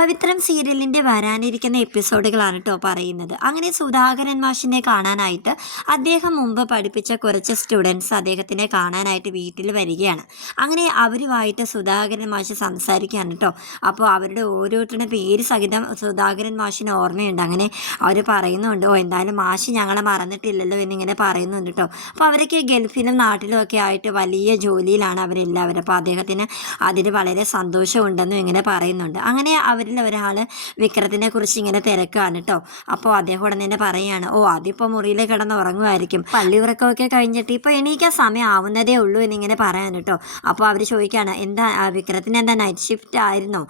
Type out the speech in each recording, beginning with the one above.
പവിത്രം സീരിയലിന്റെ വരാനിരിക്കുന്ന എപ്പിസോഡുകളാണ് കേട്ടോ പറയുന്നത്. അങ്ങനെ സുധാകരൻ മാഷിനെ കാണാനായിട്ട് അദ്ദേഹം മുമ്പ് പഠിപ്പിച്ച കുറച്ച് സ്റ്റുഡൻസ് അദ്ദേഹത്തിനെ കാണാനായിട്ട് വീട്ടിൽ വരികയാണ്. അങ്ങനെ അവരുമായിട്ട് സുധാകരൻ മാഷ് സംസാരിക്കുകയാണ് കേട്ടോ അപ്പോൾ അവരുടെ ഓരോരുത്തരുടെ പേര് സഹിതം സുധാകരൻ മാഷിന് ഓർമ്മയുണ്ട്. അങ്ങനെ അവർ പറയുന്നുണ്ട് ഓ എന്തായാലും മാഷ് ഞങ്ങളെ മറന്നിട്ടില്ലല്ലോ എന്നിങ്ങനെ പറയുന്നുണ്ട് കേട്ടോ അപ്പോൾ അവരൊക്കെ ഗൾഫിലും നാട്ടിലും ഒക്കെ ആയിട്ട് വലിയ ജോലിയിലാണ് അവരെല്ലാവരും. അപ്പോൾ അദ്ദേഹത്തിന് അതിൽ വളരെ സന്തോഷമുണ്ടെന്നും ഇങ്ങനെ പറയുന്നുണ്ട്. അങ്ങനെ അവരിൽ ഒരാൾ വിക്രത്തിനെ കുറിച്ച് ഇങ്ങനെ തിരക്കാണ് കേട്ടോ അപ്പോൾ അദ്ദേഹം ഉടനെ തന്നെ പറയുകയാണ് ഓ അതിപ്പോൾ മുറിയിൽ കിടന്ന് ഉറങ്ങുമായിരിക്കും. പള്ളി ഉറക്കമൊക്കെ കഴിഞ്ഞിട്ട് ഇപ്പോൾ എണീക്കാൻ സമയം ആവുന്നതേ ഉള്ളൂ എന്നിങ്ങനെ പറയാൻ കേട്ടോ അപ്പോൾ അവർ ചോദിക്കുകയാണ് എന്താ വിക്രത്തിന് എന്താ നൈറ്റ് ഷിഫ്റ്റ് ആയിരുന്നോ?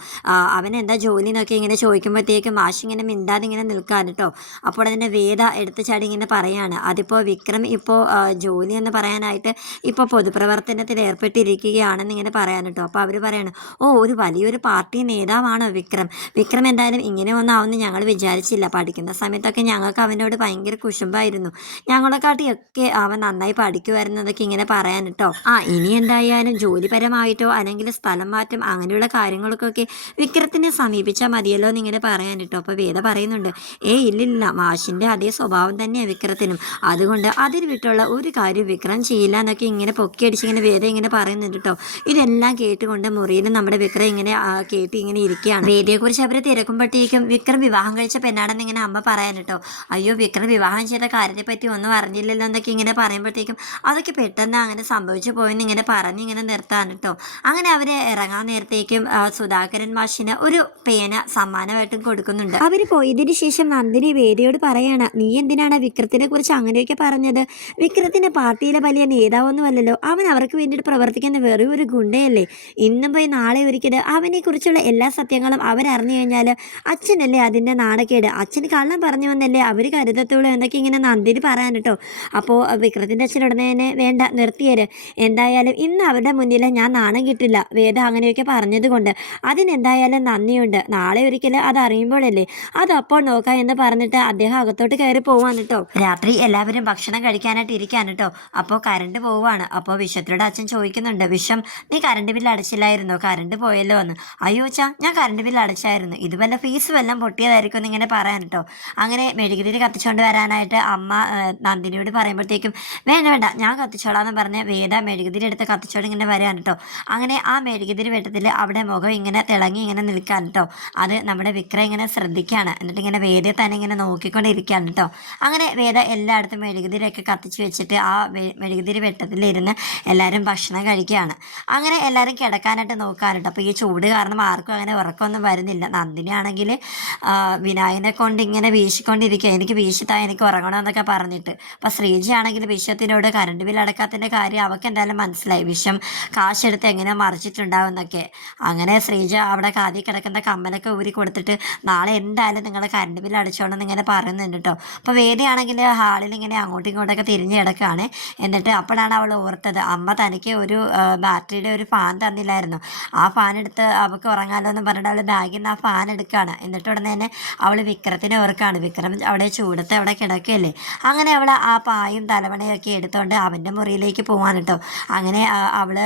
അവൻ എന്താ ജോലി എന്നൊക്കെ ഇങ്ങനെ ചോദിക്കുമ്പോഴത്തേക്കും മാഷ് ഇങ്ങനെ മിണ്ടാതെ ഇങ്ങനെ നിൽക്കാൻ കേട്ടോ അപ്പോൾ അതിന്റെ വേദ എടുത്ത് ചാടി ഇങ്ങനെ പറയാണ് അതിപ്പോൾ വിക്രം ഇപ്പോൾ ജോലി എന്ന് പറയാനായിട്ട് ഇപ്പോൾ പൊതുപ്രവർത്തനത്തിൽ ഏർപ്പെട്ടിരിക്കുകയാണെന്ന് ഇങ്ങനെ പറയാൻ കേട്ടോ അപ്പോൾ അവർ പറയാണ് ഓ ഒരു വലിയൊരു പാർട്ടി നേതാവാണ് വിക്രം? വിക്രം വിക്രം എന്തായാലും ഇങ്ങനെ ഒന്നാവുമെന്ന് ഞങ്ങൾ വിചാരിച്ചില്ല. പഠിക്കുന്ന സമയത്തൊക്കെ ഞങ്ങൾക്ക് അവനോട് ഭയങ്കര കുശുമ്പായിരുന്നു. ഞങ്ങളെക്കാട്ടിയൊക്കെ അവൻ നന്നായി പഠിക്കുമായിരുന്നതൊക്കെ ഇങ്ങനെ പറയാൻ കേട്ടോ. ആ ഇനി എന്തായാലും ജോലിപരമായിട്ടോ അല്ലെങ്കിൽ സ്ഥലം മാറ്റം അങ്ങനെയുള്ള കാര്യങ്ങൾക്കൊക്കെ വിക്രത്തിനെ സമീപിച്ചാൽ മതിയല്ലോ എന്ന് ഇങ്ങനെ പറയാൻ കേട്ടോ. അപ്പോൾ വേദ പറയുന്നുണ്ട് ഏ ഇല്ലില്ല. മാഷിന്റെ അതേ സ്വഭാവം തന്നെയാണ് വിക്രത്തിനും. അതുകൊണ്ട് അതിന് വിട്ടുള്ള ഒരു കാര്യം വിക്രം ചെയ്യില്ല എന്നൊക്കെ ഇങ്ങനെ പൊക്കിയടിച്ച് ഇങ്ങനെ വേദ ഇങ്ങനെ പറയുന്നുണ്ട് കേട്ടോ. ഇതെല്ലാം കേട്ടുകൊണ്ട് മുറിയിൽ നമ്മുടെ വിക്രം ഇങ്ങനെ കേട്ട് ഇങ്ങനെ ഇരിക്കുകയാണ്. വേദിയെക്കുറിച്ച് അവർ തിരക്കുമ്പോഴത്തേക്കും വിക്രം വിവാഹം കഴിച്ച പെണ്ണാണെന്ന് ഇങ്ങനെ അമ്മ പറയാൻ കേട്ടോ അയ്യോ വിക്രം വിവാഹം ചെയ്ത കാര്യത്തെ പറ്റി ഒന്നും അറിഞ്ഞില്ലല്ലോ എന്നൊക്കെ ഇങ്ങനെ പറയുമ്പോഴത്തേക്കും അതൊക്കെ പെട്ടെന്ന് അങ്ങനെ സംഭവിച്ചു പോയെന്ന് ഇങ്ങനെ പറഞ്ഞ് ഇങ്ങനെ നിർത്താൻ കേട്ടോ അങ്ങനെ അവർ ഇറങ്ങാൻ നേരത്തേക്കും സുധാകരൻ മാഷിന് ഒരു പേന സമ്മാനമായിട്ടും കൊടുക്കുന്നുണ്ട്. അവർ പോയതിന് ശേഷം നന്ദിനി വേദിയോട് പറയാണ് നീ എന്തിനാണ് വിക്രത്തിനെ കുറിച്ച് അങ്ങനെയൊക്കെ പറഞ്ഞത്? വിക്രത്തിന്റെ പാർട്ടിയിലെ വലിയ നേതാവൊന്നുമല്ലല്ലോ അവൻ അവർക്ക് വേണ്ടിയിട്ട് പ്രവർത്തിക്കുന്ന വെറും ഒരു ഗുണ്ടയല്ലേ? ഇന്നും പോയി നാളെ ഒരിക്കലും അവനെ കുറിച്ചുള്ള എല്ലാ സത്യങ്ങളും അവരറിഞ്ഞു കഴിഞ്ഞാൽ അച്ഛനല്ലേ അതിന്റെ നാണക്കേട്. അച്ഛൻ കള്ളം പറഞ്ഞു വന്നല്ലേ അവർ കരുതത്തുള്ളൂ എന്നൊക്കെ ഇങ്ങനെ നന്ദിനി പറയാൻ കേട്ടോ. അപ്പോൾ വിക്രത്തിന്റെ അച്ഛൻ ഉടനെ തന്നെ വേണ്ട നിർത്തിയത് എന്തായാലും ഇന്ന് അവരുടെ മുന്നിൽ ഞാൻ നാണം കിട്ടില്ല. വേദ അങ്ങനെയൊക്കെ പറഞ്ഞതുകൊണ്ട് അതിനെന്തായാലും നന്ദിയുണ്ട്. നാളെ ഒരിക്കലും അത് അതപ്പോൾ നോക്കാം എന്ന് പറഞ്ഞിട്ട് അദ്ദേഹം അകത്തോട്ട് കയറി പോവാൻ കേട്ടോ. രാത്രി എല്ലാവരും ഭക്ഷണം കഴിക്കാനായിട്ട് ഇരിക്കാൻ കേട്ടോ. അപ്പോൾ കറണ്ട് പോവാണ്. അപ്പോൾ വിശ്വത്തിനോട് അച്ഛൻ ചോദിക്കുന്നുണ്ട് വിഷം നീ കറണ്ട് ബില്ല് അടച്ചില്ലായിരുന്നോ? കറണ്ട് പോയല്ലോ എന്ന്. അയ്യോ അച്ഛാ ഞാൻ കറണ്ട് ബില്ല് അടച്ചായിരുന്നു ഇത് വല്ല ഫീസ് വല്ലതും പൊട്ടിയതായിരിക്കും ഇങ്ങനെ പറയാൻ കേട്ടോ അങ്ങനെ മെഴുകുതിരി കത്തിച്ചുകൊണ്ട് വരാനായിട്ട് അമ്മ നന്ദിനിയോട് പറയുമ്പോഴത്തേക്കും വേണ്ട വേണ്ട ഞാൻ കത്തിച്ചോളാം എന്ന് പറഞ്ഞ് വേദ മെഴുകുതിരി എടുത്ത് കത്തിച്ചോട് ഇങ്ങനെ വരാൻ കേട്ടോ അങ്ങനെ ആ മെഴുകുതിരി വെട്ടത്തിൽ അവിടെ മുഖം ഇങ്ങനെ തിളങ്ങി ഇങ്ങനെ നിൽക്കാൻ കേട്ടോ അത് നമ്മുടെ വിക്രം ഇങ്ങനെ ശ്രദ്ധിക്കുകയാണ് എന്നിട്ട് ഇങ്ങനെ വേദയെ തന്നെ ഇങ്ങനെ നോക്കിക്കൊണ്ടിരിക്കുകയാണ് കേട്ടോ അങ്ങനെ വേദ എല്ലായിടത്തും മെഴുകുതിരിയൊക്കെ കത്തിച്ച് വെച്ചിട്ട് ആ മെഴുകുതിരി വെട്ടത്തിലിരുന്ന് എല്ലാവരും ഭക്ഷണം കഴിക്കുകയാണ്. അങ്ങനെ എല്ലാവരും കിടക്കാനായിട്ട് നോക്കാറുണ്ട്. അപ്പോൾ ഈ ചൂട് കാരണം ആർക്കും അങ്ങനെ ഉറക്കമൊന്നും വരുന്നില്ല നന്ദിനി ആണെങ്കിൽ വിനായനെ കൊണ്ട് ഇങ്ങനെ വീശിക്കൊണ്ടിരിക്കുക എനിക്ക് വീശിത്താ എനിക്ക് ഉറങ്ങണം എന്നൊക്കെ പറഞ്ഞിട്ട്. അപ്പോൾ ശ്രീജി ആണെങ്കിൽ വിഷത്തിനോട് കറണ്ട് ബിൽ അടക്കാത്തതിന്റെ കാര്യം അവൾക്ക് എന്തായാലും മനസ്സിലായി. വിഷം കാശെടുത്ത് എങ്ങനെ മറിച്ചിട്ടുണ്ടാവും എന്നൊക്കെ. അങ്ങനെ ശ്രീജ അവിടെ കാതി കിടക്കുന്ന കമ്മലൊക്കെ ഊരി കൊടുത്തിട്ട് നാളെ എന്തായാലും നിങ്ങൾ കറണ്ട് ബിൽ അടിച്ചോളെന്ന് ഇങ്ങനെ പറയുന്നുണ്ട് കേട്ടോ അപ്പോൾ വേദിയാണെങ്കിൽ ഹാളിൽ ഇങ്ങനെ അങ്ങോട്ടും ഇങ്ങോട്ടൊക്കെ തിരിഞ്ഞ് കിടക്കുകയാണ് എന്നിട്ട് അപ്പോഴാണ് അവൾ ഓർത്തത്. അമ്മ തനിക്ക് ഒരു ബാറ്ററിയുടെ ഒരു ഫാൻ തന്നില്ലായിരുന്നു. ആ ഫാൻ എടുത്ത് അവൾക്ക് ഉറങ്ങാലോ എന്ന് പറഞ്ഞിട്ട് അവൾ ബാഗിൽ നിന്ന് ആ ഫാൻ എടുക്കുകയാണ് എന്നിട്ട് ഉടനെ തന്നെ അവൾ വിക്രത്തിനെ ഓർക്കാണ്. വിക്രം അവിടെ ചൂടത്തെ അവിടെ കിടക്കുകയല്ലേ അങ്ങനെ അവൾ ആ പായും തലവണയൊക്കെ എടുത്തുകൊണ്ട് അവന്റെ മുറിയിലേക്ക് പോകാൻ കേട്ടോ. അങ്ങനെ അവൾ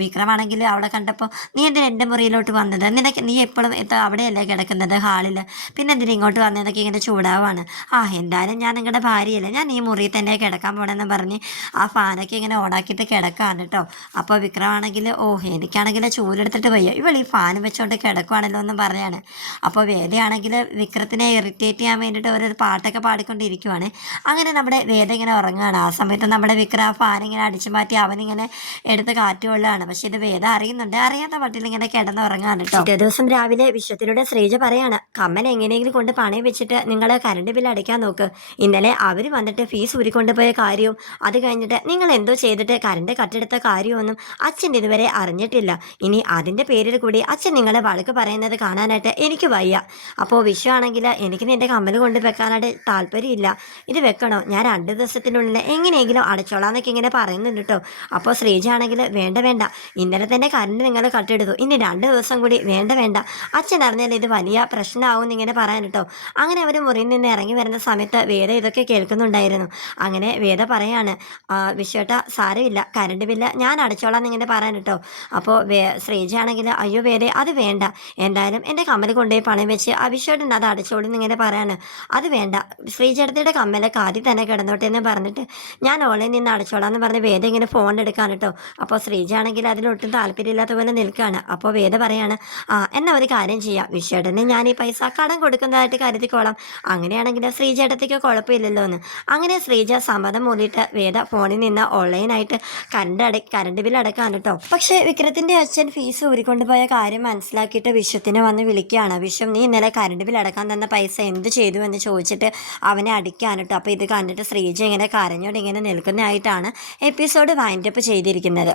വിക്രമാണെങ്കിൽ അവളെ കണ്ടപ്പോൾ നീ എന്തിനാ എന്റെ മുറിയിലോട്ട് വന്നത്? നിനക്ക് നീ എപ്പോഴും അവിടെയല്ലേ കിടക്കുന്നത്? ഹാളിൽ പിന്നെ എന്തിനാ ഇങ്ങോട്ട് വന്നതൊക്കെ ഇങ്ങനെ ചൂടാവാണ്. ആ എന്തായാലും ഞാൻ നിങ്ങളുടെ ഭാര്യയല്ലേ. ഞാൻ ഈ മുറിയിൽ തന്നെ കിടക്കാൻ പോകണമെന്ന് പറഞ്ഞ് ആ ഫാനൊക്കെ ഇങ്ങനെ ഓണാക്കിയിട്ട് കിടക്കാണ് കേട്ടോ. അപ്പോൾ വിക്രമാണെങ്കിൽ ഓ എനിക്കാണെങ്കിൽ ചൂലെടുത്തിട്ട് വയ്യ. ഇവൾ ഈ ഫാൻ വെച്ചോണ്ട് കിടക്കുവാണല്ലോ എന്ന് പറയാണ് അപ്പോൾ വേദയാണെങ്കിൽ വിക്രത്തിനെ ഇറിറ്റേറ്റ് ചെയ്യാൻ വേണ്ടിയിട്ട് ഓരോ പാട്ടൊക്കെ പാടിക്കൊണ്ടിരിക്കുവാണ്. അങ്ങനെ നമ്മുടെ വേദ ഇങ്ങനെ ഉറങ്ങുകയാണ് ആ സമയത്ത് നമ്മുടെ വിക്രം ആ ഇങ്ങനെ അടിച്ചു മാറ്റി അവനിങ്ങനെ എടുത്ത് കാറ്റ് കൊള്ളുകയാണ് പക്ഷേ ഇത് വേദ അറിയുന്നുണ്ട്. അറിയാത്ത മട്ടിൽ ഇങ്ങനെ കിടന്നുറങ്ങാണ് കേട്ടോ. പിറ്റേ ദിവസം രാവിലെ വിശ്വത്തിലൂടെ ശ്രീജ പറയാണ് കമ്മൽ എങ്ങനെയെങ്കിലും കൊണ്ട് പണയം വെച്ചിട്ട് നിങ്ങൾ കറണ്ട് ബില്ല് അടയ്ക്കാൻ നോക്ക്. ഇന്നലെ അവർ വന്നിട്ട് ഫീസ് ഊരിക്കൊണ്ടുപോയ കാര്യവും അത് കഴിഞ്ഞിട്ട് നിങ്ങൾ എന്തോ ചെയ്തിട്ട് കറണ്ട് കട്ടെടുത്ത കാര്യമൊന്നും അച്ഛൻ ഇതുവരെ അറിഞ്ഞിട്ടില്ല. ഇനി അതിന്റെ പേരിൽ കൂടി അച്ഛൻ നിങ്ങളെ വഴക്ക് പറയുന്നത് കാണാനായിട്ട് എനിക്ക് വയ്യ. അപ്പോൾ വിഷു ആണെങ്കിൽ എനിക്ക് നിന്റെ കമ്മൽ കൊണ്ട് വെക്കാനായിട്ട് താല്പര്യമില്ല. ഇത് വെക്കണോ? ഞാൻ രണ്ട് ദിവസത്തിനുള്ളിൽ എങ്ങനെയെങ്കിലും അടച്ചോളാം എന്നൊക്കെ ഇങ്ങനെ പറയുന്നുണ്ട് കേട്ടോ അപ്പോൾ ശ്രീജ ആണെങ്കിൽ വേണ്ട വേണ്ട. ഇന്നലെ തന്നെ കറണ്ട് നിങ്ങൾ കട്ടെടുത്തു. ഇനി രണ്ട് ദിവസം കൂടി വേണ്ട വേണ്ട. അച്ഛൻ അറിഞ്ഞാൽ ഇത് വലിയ പ്രശ്നമാവും എന്നിങ്ങനെ പറയാൻ കേട്ടോ അങ്ങനെ അവർ മുറിയിൽ നിന്ന് ഇറങ്ങി വരുന്ന സമയത്ത് വേദ ഇതൊക്കെ കേൾക്കുന്നുണ്ടായിരുന്നു. അങ്ങനെ വേദ പറയാണ് "ആ, വിശ്വേട്ട സാരമില്ല. കറണ്ട് ബില്ല് ഞാൻ അടച്ചോളാം എന്നിങ്ങനെ പറയാൻ കേട്ടോ അപ്പോൾ വേ ശ്രീജ ആണെങ്കിൽ അയ്യോ വേദ അത് വേണ്ട. എന്തായാലും എന്റെ കമ്മൽ കൊണ്ടുപോയി പണയം വെച്ച് അഭിഷേകൻ അത് അടച്ചോളൂ ഇങ്ങനെ പറയാണ്. അത് വേണ്ട. ശ്രീചേട്ടത്തിയുടെ കമ്മലൊക്കെ ആദ്യം തന്നെ കിടന്നോട്ടെ എന്ന് പറഞ്ഞിട്ട് ഞാൻ ഓൺലൈനിൽ നിന്ന് അടച്ചോളാം എന്ന് പറഞ്ഞ് വേദ ഇങ്ങനെ ഫോൺ എടുക്കാൻ കേട്ടോ. അപ്പോൾ ശ്രീജ ആണെങ്കിൽ അതിലൊട്ടും താല്പര്യമില്ലാത്ത പോലെ നിൽക്കുകയാണ്. അപ്പോൾ വേദ പറയാണ് ആ എന്നാ ഒരു കാര്യം ചെയ്യാം. വിഷേടന് ഞാൻ ഈ പൈസ കടം കൊടുക്കുന്നതായിട്ട് കരുതിക്കോളാം. അങ്ങനെയാണെങ്കിൽ ശ്രീചേട്ടത്തിക്ക് കുഴപ്പമില്ലല്ലോ എന്ന് അങ്ങനെ ശ്രീജ സമ്മതം മൂടിയിട്ട് വേദ ഫോണിൽ നിന്ന് ഓൺലൈനായിട്ട് കറണ്ട് അട കറണ്ട് ബിൽ അടക്കാൻ കേട്ടോ. പക്ഷേ വിക്രത്തിന്റെ അച്ഛൻ ഫീസ് ഊരിക്കൊണ്ടുപോയ കാര്യം മനസ്സിലാക്കിയിട്ട് വിശ്വത്തിനെ വന്ന് വിളിക്കുകയാണ്. വിശ്വം നീ ഇന്നലെ കറണ്ട് ബിൽ അടക്കാൻ തന്ന പൈസ എന്ത് ചെയ്തു? എന്ന് ചോദിച്ചിട്ട് അവനെ അടിക്കാൻ കേട്ടോ. അപ്പോൾ ഇത് കണ്ടിട്ട് ശ്രീജ ഇങ്ങനെ കരഞ്ഞോണ്ട് ഇങ്ങനെ നിൽക്കുന്നതായിട്ടാണ് എപ്പിസോഡ് വൈൻഡപ്പ് ചെയ്തിരിക്കുന്നത്.